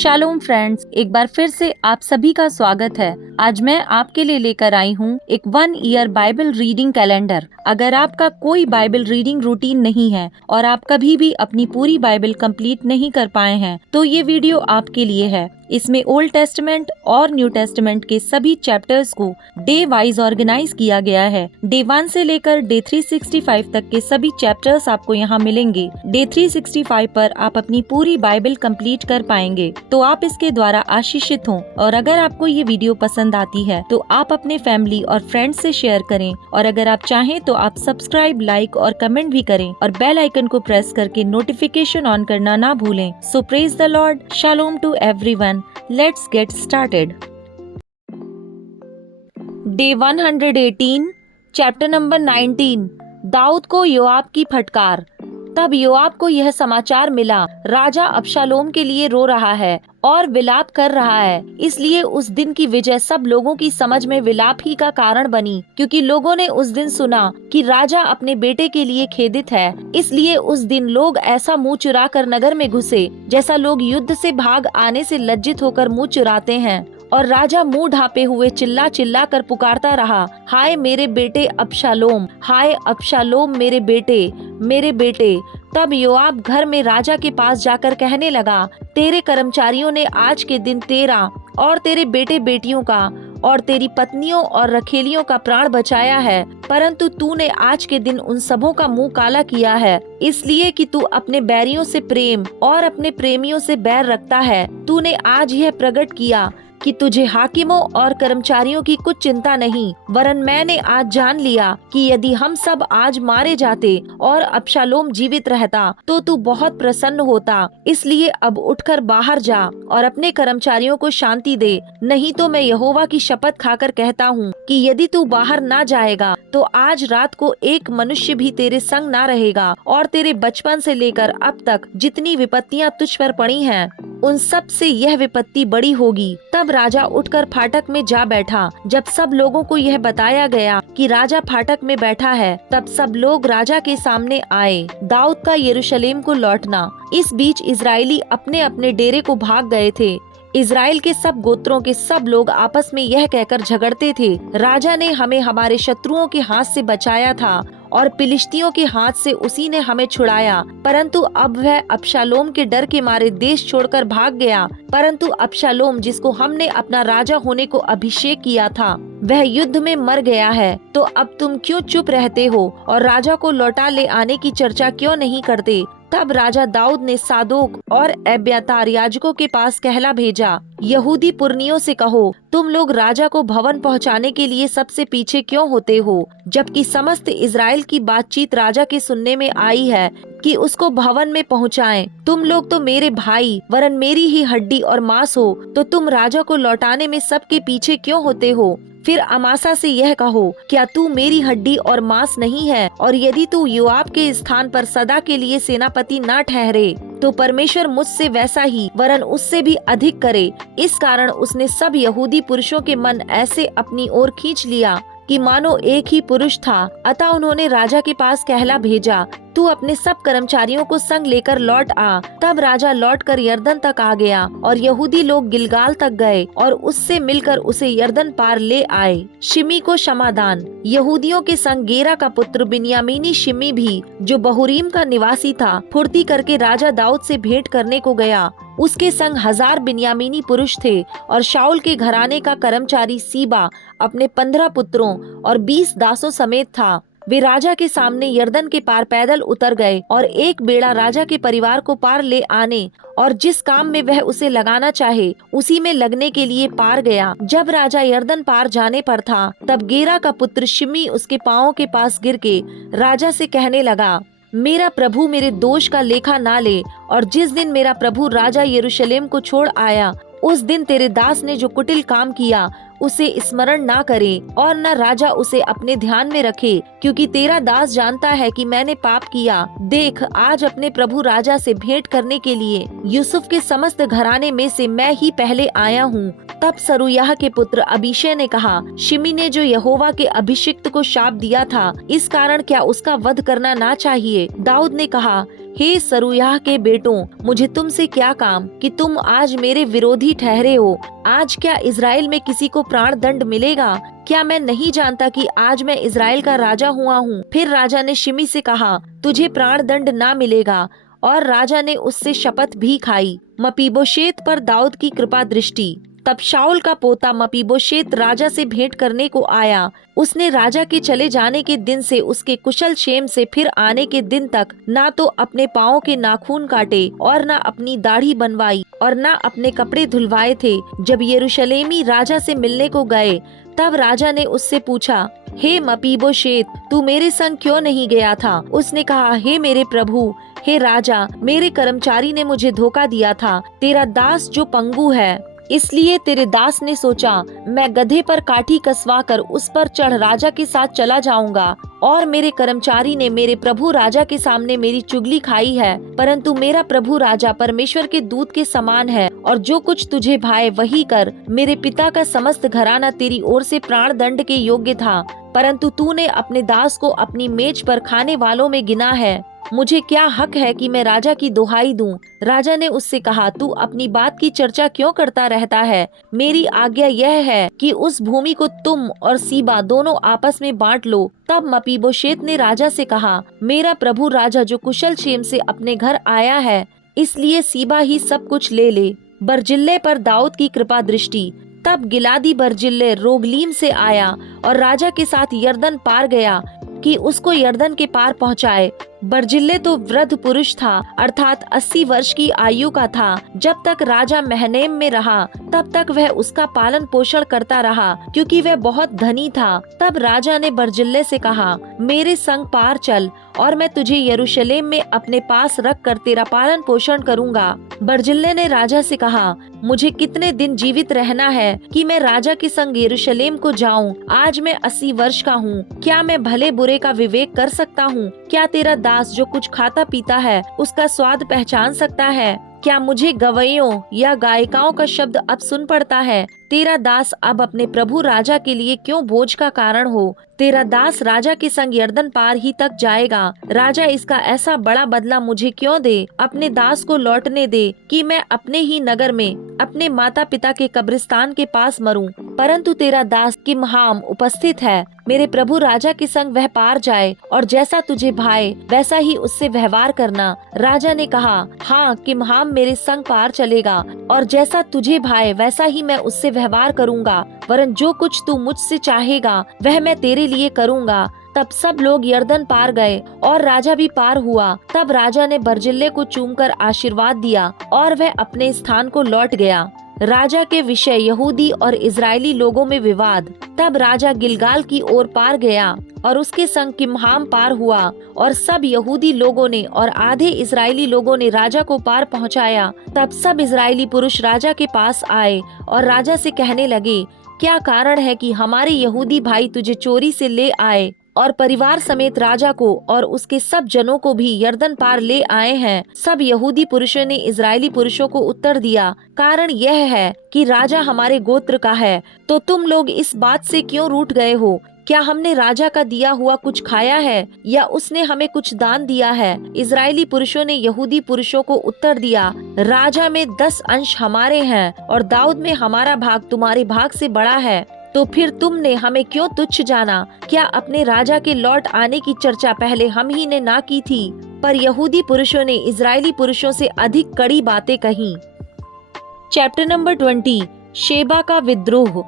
Shalom friends, एक बार फिर से आप सभी का स्वागत है। आज मैं आपके लिए लेकर आई हूँ एक 1 ईयर बाइबल रीडिंग कैलेंडर। अगर आपका कोई बाइबल रीडिंग रूटीन नहीं है और आप कभी भी अपनी पूरी बाइबल कंप्लीट नहीं कर पाए हैं, तो ये वीडियो आपके लिए है। इसमें ओल्ड टेस्टमेंट और न्यू टेस्टमेंट के सभी चैप्टर्स को डे वाइज ऑर्गेनाइज किया गया है। डे 1 से लेकर डे 365 तक के सभी चैप्टर्स आपको यहाँ मिलेंगे। डे 365 पर आप अपनी पूरी बाइबल कंप्लीट कर पाएंगे, तो आप इसके द्वारा आशीषित हों। और अगर आपको ये वीडियो पसंद आती है तो आप अपने फैमिली और फ्रेंड्स से शेयर करें, और अगर आप चाहें तो आप सब्सक्राइब, लाइक और कमेंट भी करें और बेल आइकन को प्रेस करके नोटिफिकेशन ऑन करना ना भूलें। So praise the Lord, shalom to everyone. Let's get started. Day 118, chapter number 19। दाऊद को योआब की फटकार। तब योआब को यह समाचार मिला, राजा अबशालोम के लिए रो रहा है और विलाप कर रहा है। इसलिए उस दिन की विजय सब लोगों की समझ में विलाप ही का कारण बनी, क्योंकि लोगों ने उस दिन सुना कि राजा अपने बेटे के लिए खेदित है। इसलिए उस दिन लोग ऐसा मुंह चुरा कर नगर में घुसे, जैसा लोग युद्ध से भाग आने से लज्जित होकर मुंह चुराते हैं। और राजा मुंह ढापे हुए चिल्ला चिल्ला कर पुकारता रहा, हाय मेरे बेटे अबशालोम, हाय अबशालोम मेरे बेटे, मेरे बेटे। तब योआब घर में राजा के पास जाकर कहने लगा, तेरे कर्मचारियों ने आज के दिन तेरा और तेरे बेटे बेटियों का और तेरी पत्नियों और रखेलियों का प्राण बचाया है, परंतु तूने आज के दिन उन सबों का मुंह काला किया है, इसलिए कि तू अपने बैरियों से प्रेम और अपने प्रेमियों से बैर रखता है। तूने आज यह प्रकट किया कि तुझे हाकिमों और कर्मचारियों की कुछ चिंता नहीं, वरन मैंने आज जान लिया कि यदि हम सब आज मारे जाते और अबशालोम जीवित रहता तो तू बहुत प्रसन्न होता। इसलिए अब उठकर बाहर जा और अपने कर्मचारियों को शांति दे, नहीं तो मैं यहोवा की शपथ खाकर कहता हूँ कि यदि तू बाहर ना जाएगा तो आज रात को एक मनुष्य भी तेरे संग ना रहेगा, और तेरे बचपन से लेकर अब तक जितनी विपत्तियाँ तुझ पर पड़ी हैं उन सब से यह विपत्ति बड़ी होगी। तब राजा उठकर फाटक में जा बैठा। जब सब लोगों को यह बताया गया कि राजा फाटक में बैठा है, तब सब लोग राजा के सामने आए। दाऊद का यरूशलेम को लौटना। इस बीच इजरायली अपने अपने डेरे को भाग गए थे। इजराइल के सब गोत्रों के सब लोग आपस में यह कहकर झगड़ते थे, राजा ने हमें हमारे शत्रुओं के हाथ से बचाया था और फिलिस्तियों के हाथ से उसी ने हमें छुड़ाया, परंतु अब वह अबशालोम के डर के मारे देश छोड़कर भाग गया। परंतु अबशालोम, जिसको हमने अपना राजा होने को अभिषेक किया था, वह युद्ध में मर गया है। तो अब तुम क्यों चुप रहते हो और राजा को लौटा ले आने की चर्चा क्यों नहीं करते? तब राजा दाऊद ने सादोक और एब्यातार याजकों के पास कहला भेजा, यहूदी पुरनियों से कहो, तुम लोग राजा को भवन पहुंचाने के लिए सबसे पीछे क्यों होते हो, जबकि समस्त इजराइल की बातचीत राजा के सुनने में आई है कि उसको भवन में पहुंचाएं। तुम लोग तो मेरे भाई वरन मेरी ही हड्डी और मांस हो, तो तुम राजा को लौटाने में सबके पीछे क्यों होते हो? फिर अमासा से यह कहो, क्या तू मेरी हड्डी और मांस नहीं है? और यदि तू योआब के स्थान पर सदा के लिए सेनापति न ठहरे, तो परमेश्वर मुझसे वैसा ही वरन उससे भी अधिक करे। इस कारण उसने सब यहूदी पुरुषों के मन ऐसे अपनी ओर खींच लिया कि मानो एक ही पुरुष था। अतः उन्होंने राजा के पास कहला भेजा, तू अपने सब कर्मचारियों को संग लेकर लौट आ। तब राजा लौटकर यरदन तक आ गया और यहूदी लोग गिलगाल तक गए और उससे मिलकर उसे यरदन पार ले आए। शिमी को क्षमादान। यहूदियों के संग गेरा का पुत्र बिन्यामीनी शिमी भी, जो बहुरीम का निवासी था, फुर्ती करके राजा दाऊद से भेंट करने को गया। उसके संग 1000 बिन्यामीनी पुरुष थे और शाऊल के घराने का कर्मचारी सीबा अपने 15 पुत्रों और 20 दासों समेत था। वे राजा के सामने यरदन के पार पैदल उतर गए और एक बेड़ा राजा के परिवार को पार ले आने और जिस काम में वह उसे लगाना चाहे उसी में लगने के लिए पार गया। जब राजा यरदन पार जाने पर था, तब गेरा का पुत्र शिमी उसके पांवों के पास गिर के राजा से कहने लगा, मेरा प्रभु मेरे दोष का लेखा ना ले, और जिस दिन मेरा प्रभु राजा यरूशलेम को छोड़ आया, उस दिन तेरे दास ने जो कुटिल काम किया उसे स्मरण ना करे और न राजा उसे अपने ध्यान में रखे, क्योंकि तेरा दास जानता है कि मैंने पाप किया। देख, आज अपने प्रभु राजा से भेंट करने के लिए यूसुफ के समस्त घराने में से मैं ही पहले आया हूँ। तब सरूयाह के पुत्र अबीशै ने कहा, शिमी ने जो यहोवा के अभिषिक्त को शाप दिया था, इस कारण क्या उसका वध करना ना चाहिए? दाऊद ने कहा, हे सरूयाह के बेटों, मुझे तुमसे क्या काम कि तुम आज मेरे विरोधी ठहरे हो। आज क्या इज़राइल में किसी को प्राण दंड मिलेगा? क्या मैं नहीं जानता कि आज मैं इज़राइल का राजा हुआ हूँ? फिर राजा ने शिमी से कहा, तुझे प्राण दंड ना मिलेगा। और राजा ने उससे शपथ भी खाई। मपीबोशेत पर दाऊद की कृपा दृष्टि। तब शाऊल का पोता मपीबोशेत राजा से भेंट करने को आया। उसने राजा के चले जाने के दिन से उसके कुशल क्षेम से फिर आने के दिन तक ना तो अपने पाँव के नाखून काटे और ना अपनी दाढ़ी बनवाई और ना अपने कपड़े धुलवाए थे। जब यरूशलेमी राजा से मिलने को गए, तब राजा ने उससे पूछा, हे मपीबोशेत, तू मेरे संग क्यों नहीं गया था? उसने कहा, हे मेरे प्रभु, हे राजा, मेरे कर्मचारी ने मुझे धोखा दिया था। तेरा दास जो पंगु है, इसलिए तेरे दास ने सोचा, मैं गधे पर काठी कसवा कर उस पर चढ़ राजा के साथ चला जाऊंगा। और मेरे कर्मचारी ने मेरे प्रभु राजा के सामने मेरी चुगली खाई है। परंतु मेरा प्रभु राजा परमेश्वर के दूत के समान है, और जो कुछ तुझे भाए वही कर। मेरे पिता का समस्त घराना तेरी ओर से प्राण दंड के योग्य था, परंतु तूने अपने दास को अपनी मेज पर खाने वालों में गिना है। मुझे क्या हक है कि मैं राजा की दुहाई दूं? राजा ने उससे कहा, तू अपनी बात की चर्चा क्यों करता रहता है? मेरी आज्ञा यह है कि उस भूमि को तुम और सीबा दोनों आपस में बांट लो। तब मपीबोशेत ने राजा से कहा, मेरा प्रभु राजा जो कुशल क्षेम से अपने घर आया है, इसलिए सीबा ही सब कुछ ले ले। बरजिल्ले पर दाऊद की कृपा दृष्टि। तब गिलादी बरजिल्ले रोगलीम से आया और राजा के साथ यरदन पार गया कि उसको यरदन के पार पहुंचाए। बरजिल्ले तो वृद्ध पुरुष था, अर्थात 80 वर्ष की आयु का था। जब तक राजा महनेम में रहा, तब तक वह उसका पालन पोषण करता रहा, क्योंकि वह बहुत धनी था। तब राजा ने बरजिल्ले से कहा, मेरे संग पार चल और मैं तुझे यरूशलेम में अपने पास रख कर तेरा पालन पोषण करूंगा। बरजिल्ले ने राजा से कहा, मुझे कितने दिन जीवित रहना है कि मैं राजा के संग यरूशलेम को जाऊं? आज मैं 80 वर्ष का हूँ। क्या मैं भले बुरे का विवेक कर सकता हूँ? क्या तेरा दास जो कुछ खाता पीता है उसका स्वाद पहचान सकता है? क्या मुझे गवैयों या गायिकाओं का शब्द अब सुन पड़ता है? तेरा दास अब अपने प्रभु राजा के लिए क्यों बोझ का कारण हो? तेरा दास राजा के संग यरदन पार ही तक जाएगा। राजा इसका ऐसा बड़ा बदला मुझे क्यों दे? अपने दास को लौटने दे कि मैं अपने ही नगर में अपने माता पिता के कब्रिस्तान के पास मरूं। परंतु तेरा दास किमहाम उपस्थित है। मेरे प्रभु राजा के संग वह पार जाए और जैसा तुझे भाए वैसा ही उससे व्यवहार करना। राजा ने कहा, हाँ, किमहाम मेरे संग पार चलेगा और जैसा तुझे भाए वैसा ही मैं उससे व्यवहार करूंगा। वरन जो कुछ तू मुझसे चाहेगा वह मैं तेरे लिए करूंगा। तब सब लोग यरदन पार गए और राजा भी पार हुआ। तब राजा ने बरजिल्ले को चूमकर आशीर्वाद दिया और वह अपने स्थान को लौट गया। राजा के विषय यहूदी और इजरायली लोगों में विवाद। तब राजा गिलगाल की ओर पार गया और उसके संग किमहाम पार हुआ, और सब यहूदी लोगों ने और आधे इजरायली लोगों ने राजा को पार पहुंचाया। तब सब इजरायली पुरुष राजा के पास आए और राजा से कहने लगे, क्या कारण है कि हमारे यहूदी भाई तुझे चोरी से ले आए और परिवार समेत राजा को और उसके सब जनों को भी यरदन पार ले आए हैं? सब यहूदी पुरुषों ने इजरायली पुरुषों को उत्तर दिया, कारण यह है कि राजा हमारे गोत्र का है। तो तुम लोग इस बात से क्यों रूठ गए हो? क्या हमने राजा का दिया हुआ कुछ खाया है या उसने हमें कुछ दान दिया है? इजरायली पुरुषों ने यहूदी पुरुषों को उत्तर दिया, राजा में 10 अंश हमारे हैं और दाऊद में हमारा भाग तुम्हारे भाग से बड़ा है। तो फिर तुमने हमें क्यों तुच्छ जाना? क्या अपने राजा के लौट आने की चर्चा पहले हम ही ने ना की थी? पर यहूदी पुरुषों ने इजरायली पुरुषों से अधिक कड़ी बातें कहीं। Chapter number 20। शेबा का विद्रोह।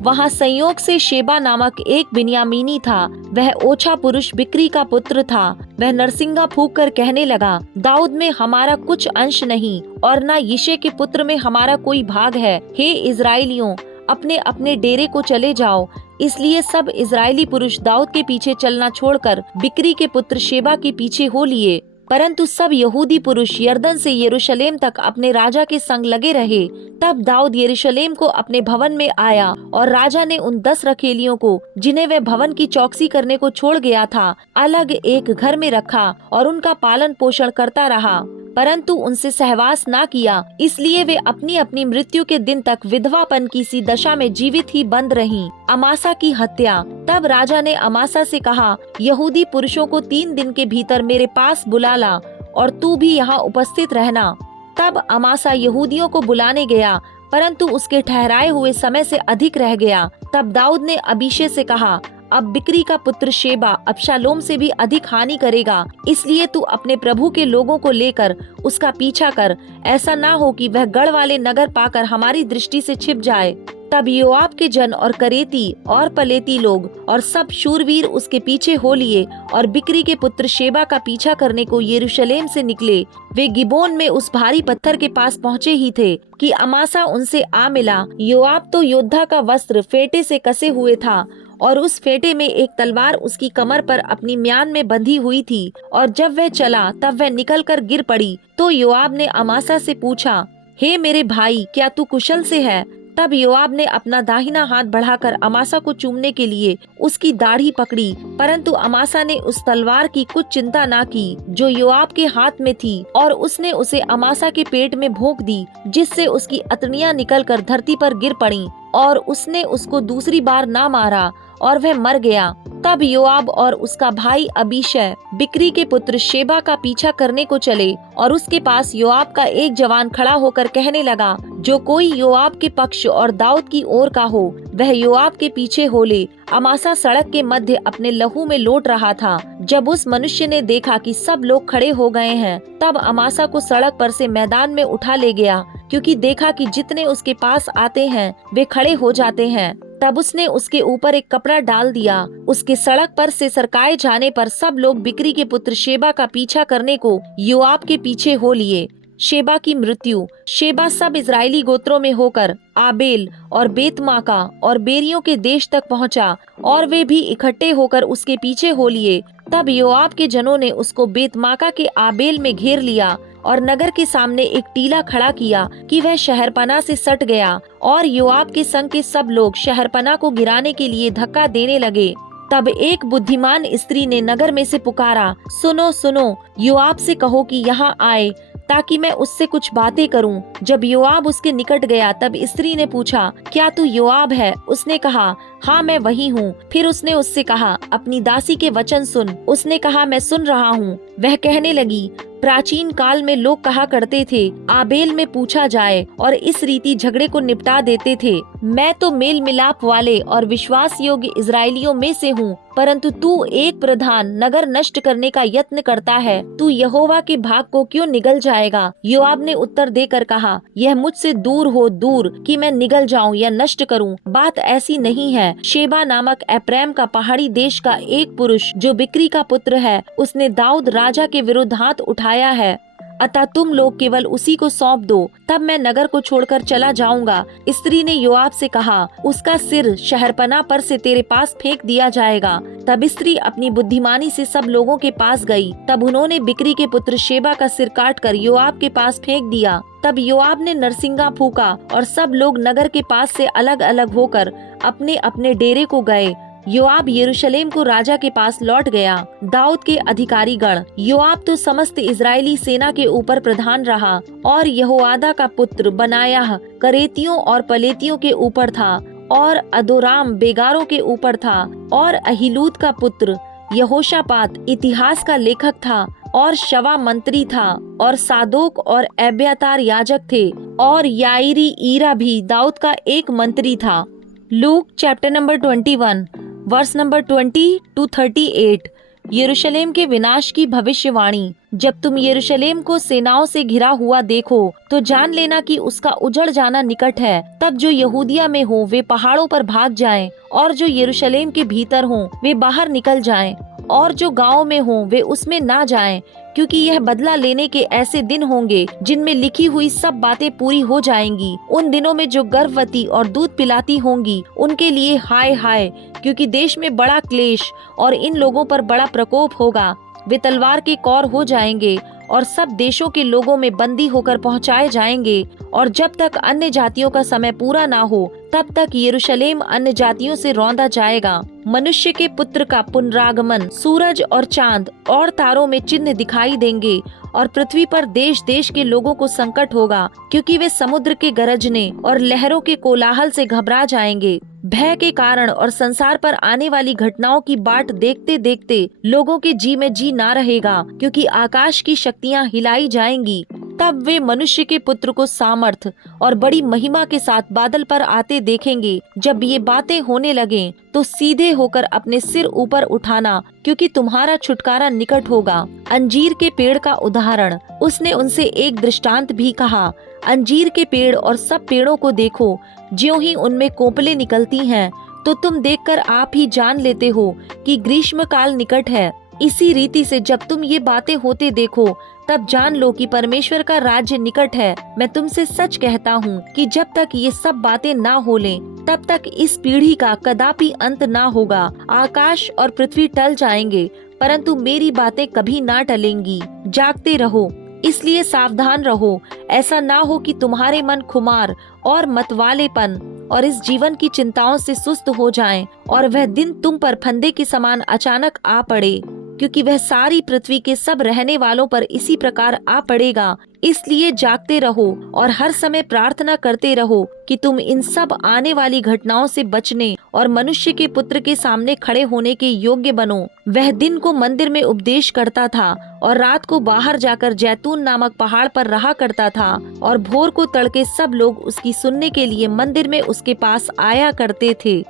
वहाँ संयोग से शेबा नामक एक बिन्यामीनी था। वह ओछा पुरुष बिक्री का पुत्र था। वह नरसिंगा फूंक कर कहने लगा, दाऊद में हमारा कुछ अंश नहीं और न यिशै के पुत्र में हमारा कोई भाग है। हे इजराइलियों, अपने अपने डेरे को चले जाओ। इसलिए सब इजरायली पुरुष दाऊद के पीछे चलना छोड़कर बिक्री के पुत्र शेबा के पीछे हो लिए। परंतु सब यहूदी पुरुष यरदन से यरूशलेम तक अपने राजा के संग लगे रहे। तब दाऊद यरूशलेम को अपने भवन में आया और राजा ने उन 10 रखेलियों को, जिन्हें वह भवन की चौकसी करने को छोड़ गया था, अलग एक घर में रखा और उनका पालन पोषण करता रहा, परंतु उनसे सहवास ना किया। इसलिए वे अपनी अपनी मृत्यु के दिन तक विधवापन की सी दशा में जीवित ही बंद रहीं। अमासा की हत्या। तब राजा ने अमासा से कहा, यहूदी पुरुषों को 3 दिन के भीतर मेरे पास बुला ला और तू भी यहाँ उपस्थित रहना। तब अमासा यहूदियों को बुलाने गया, परंतु उसके ठहराए हुए समय से अधिक रह गया। तब दाऊद ने अबीशै से कहा, अब बिक्री का पुत्र शेबा अबशालोम से भी अधिक हानि करेगा, इसलिए तू अपने प्रभु के लोगों को लेकर उसका पीछा कर, ऐसा ना हो कि वह गढ़ वाले नगर पाकर हमारी दृष्टि से छिप जाए। तब योआब के जन और करेती और पलेती लोग और सब शूरवीर उसके पीछे हो लिए और बिक्री के पुत्र शेबा का पीछा करने को यरूशलेम से निकले। वे गिबोन में उस भारी पत्थर के पास पहुँचे ही थे कि अमासा उनसे आ मिला। योआब तो योद्धा का वस्त्र फेटे से कसे हुए था और उस फेटे में एक तलवार उसकी कमर पर अपनी म्यान में बंधी हुई थी, और जब वह चला तब वह निकलकर गिर पड़ी। तो योआब ने अमासा से पूछा, हे मेरे भाई, क्या तू कुशल से है? तब योआब ने अपना दाहिना हाथ बढ़ाकर अमासा को चूमने के लिए उसकी दाढ़ी पकड़ी, परंतु अमासा ने उस तलवार की कुछ चिंता ना की जो योआब के हाथ में थी, और उसने उसे अमासा के पेट में भोंक दी, जिससे उसकी अतड़ियां निकलकर धरती पर गिर पड़ीं, और उसने उसको दूसरी बार ना मारा और वह मर गया। तब योआब और उसका भाई अबीशै बिक्री के पुत्र शेबा का पीछा करने को चले, और उसके पास योआब का एक जवान खड़ा होकर कहने लगा, जो कोई योआब के पक्ष और दाऊद की ओर का हो वह योआब के पीछे हो ले। अमासा सड़क के मध्य अपने लहू में लोट रहा था। जब उस मनुष्य ने देखा कि सब लोग खड़े हो गए हैं, तब अमासा को सड़क पर से मैदान में उठा ले गया, क्योंकि देखा कि जितने उसके पास आते हैं वे खड़े हो जाते हैं। तब उसने उसके ऊपर एक कपड़ा डाल दिया। उसके सड़क पर से सरकाए जाने पर सब लोग बिक्री के पुत्र शेबा का पीछा करने को योआब के पीछे हो लिए। शेबा की मृत्यु। शेबा सब इजरायली गोत्रों में होकर आबेल और बेतमाका और बेरियों के देश तक पहुंचा, और वे भी इकट्ठे होकर उसके पीछे हो लिए। तब योआब के जनों ने उसको बेतमाका के आबेल में घेर लिया और नगर के सामने एक टीला खड़ा किया कि वह शहरपनाह से सट गया, और योआब के संग के सब लोग शहरपनाह को गिराने के लिए धक्का देने लगे। तब एक बुद्धिमान स्त्री ने नगर में से पुकारा, सुनो सुनो, योआब से कहो कि यहाँ आए, ताकि मैं उससे कुछ बातें करूं। जब योआब उसके निकट गया, तब स्त्री ने पूछा, क्या तू योआब है? उसने कहा, हाँ मैं वही हूँ। फिर उसने उससे कहा, अपनी दासी के वचन सुन। उसने कहा, मैं सुन रहा हूँ। वह कहने लगी, प्राचीन काल में लोग कहा करते थे, आबेल में पूछा जाए, और इस रीति झगड़े को निपटा देते थे। मैं तो मेल मिलाप वाले और विश्वास योग्य इजरायलियों में से हूँ, परंतु तू एक प्रधान नगर नष्ट करने का यत्न करता है। तू यहोवा के भाग को क्यों निगल जाएगा? योआब ने उत्तर देकर कहा, यह मुझसे दूर हो दूर कि मैं निगल जाऊं या नष्ट करूं। बात ऐसी नहीं है। शेबा नामक एप्रैम का पहाड़ी देश का एक पुरुष जो बिक्री का पुत्र है, उसने दाऊद राजा के विरुद्ध हाथ उठाया है। अतः तुम लोग केवल उसी को सौंप दो, तब मैं नगर को छोड़कर चला जाऊंगा। स्त्री ने योआब से कहा, उसका सिर शहरपनाह पर से तेरे पास फेंक दिया जाएगा। तब स्त्री अपनी बुद्धिमानी से सब लोगों के पास गई। तब उन्होंने बिक्री के पुत्र शेबा का सिर काटकर योआब के पास फेंक दिया। तब योआब ने नरसिंगा फूका और सब लोग नगर के पास से अलग अलग होकर अपने अपने डेरे को गए। योआब यरूशलेम को राजा के पास लौट गया। दाऊद के अधिकारी गण। योआब तो समस्त इजरायली सेना के ऊपर प्रधान रहा, और यहोआदा का पुत्र बनायाह करेतियों और पलेतियों के ऊपर था, और अदोराम बेगारों के ऊपर था, और अहीलूद का पुत्र यहोशापात इतिहास का लेखक था, और शवा मंत्री था, और सादोक और एब्यातार याजक थे, और याईरी ईरा भी दाऊद का एक मंत्री था। Luke chapter number 21 verse number 20 to 38। यरूशलेम के विनाश की भविष्यवाणी। जब तुम यरूशलेम को सेनाओं से घिरा हुआ देखो, तो जान लेना कि उसका उजड़ जाना निकट है। तब जो यहूदिया में हो वे पहाड़ों पर भाग जाएं, और जो यरूशलेम के भीतर हो वे बाहर निकल जाएं, और जो गाँव में हो वे उसमें ना जाएं, क्योंकि यह बदला लेने के ऐसे दिन होंगे जिनमें लिखी हुई सब बातें पूरी हो जाएंगी। उन दिनों में जो गर्भवती और दूध पिलाती होंगी उनके लिए हाय हाय, क्योंकि देश में बड़ा क्लेश और इन लोगों पर बड़ा प्रकोप होगा। वे तलवार के कौर हो जाएंगे और सब देशों के लोगों में बंदी होकर पहुंचाए जाएंगे। और जब तक अन्य जातियों का समय पूरा ना हो, तब तक यरूशलेम अन्य जातियों से रौंदा जाएगा। मनुष्य के पुत्र का पुनरागमन। सूरज और चांद और तारों में चिन्ह दिखाई देंगे, और पृथ्वी पर देश देश के लोगों को संकट होगा, क्योंकि वे समुद्र के गरजने और लहरों के कोलाहल से घबरा जाएंगे। भय के कारण और संसार पर आने वाली घटनाओं की बाट देखते देखते लोगों के जी में जी ना रहेगा, क्योंकि आकाश की शक्तियां हिलाई जाएंगी। तब वे मनुष्य के पुत्र को सामर्थ और बड़ी महिमा के साथ बादल पर आते देखेंगे। जब ये बातें होने लगें तो सीधे होकर अपने सिर ऊपर उठाना, क्योंकि तुम्हारा छुटकारा निकट होगा। अंजीर के पेड़ का उदाहरण। उसने उनसे एक दृष्टांत भी कहा। अंजीर के पेड़ और सब पेड़ों को देखो, ज्यों ही उनमें कोपलें निकलती हैं, तो तुम देखकर आप ही जान लेते हो कि ग्रीष्म काल निकट है। इसी रीति से जब तुम ये बातें होते देखो, तब जान लो कि परमेश्वर का राज्य निकट है। मैं तुमसे सच कहता हूँ कि जब तक ये सब बातें ना हो लें, तब तक इस पीढ़ी का कदापि अंत ना होगा। आकाश और पृथ्वी टल जाएंगे, परंतु मेरी बातें कभी ना टलेंगी। जागते रहो, इसलिए सावधान रहो। ऐसा ना हो कि तुम्हारे मन खुमार और मतवालेपन और इस जीवन की चिंताओं से सुस्त हो जाएं, और वह दिन तुम पर फंदे के समान अचानक आ पड़े, क्योंकि वह सारी पृथ्वी के सब रहने वालों पर इसी प्रकार आ पड़ेगा। इसलिए जागते रहो और हर समय प्रार्थना करते रहो कि तुम इन सब आने वाली घटनाओं से बचने और मनुष्य के पुत्र के सामने खड़े होने के योग्य बनो। वह दिन को मंदिर में उपदेश करता था और रात को बाहर जाकर जैतून नामक पहाड़ पर रहा करता था, और भोर को तड़के सब लोग उसकी सुनने के लिए मंदिर में उसके पास आया करते थे।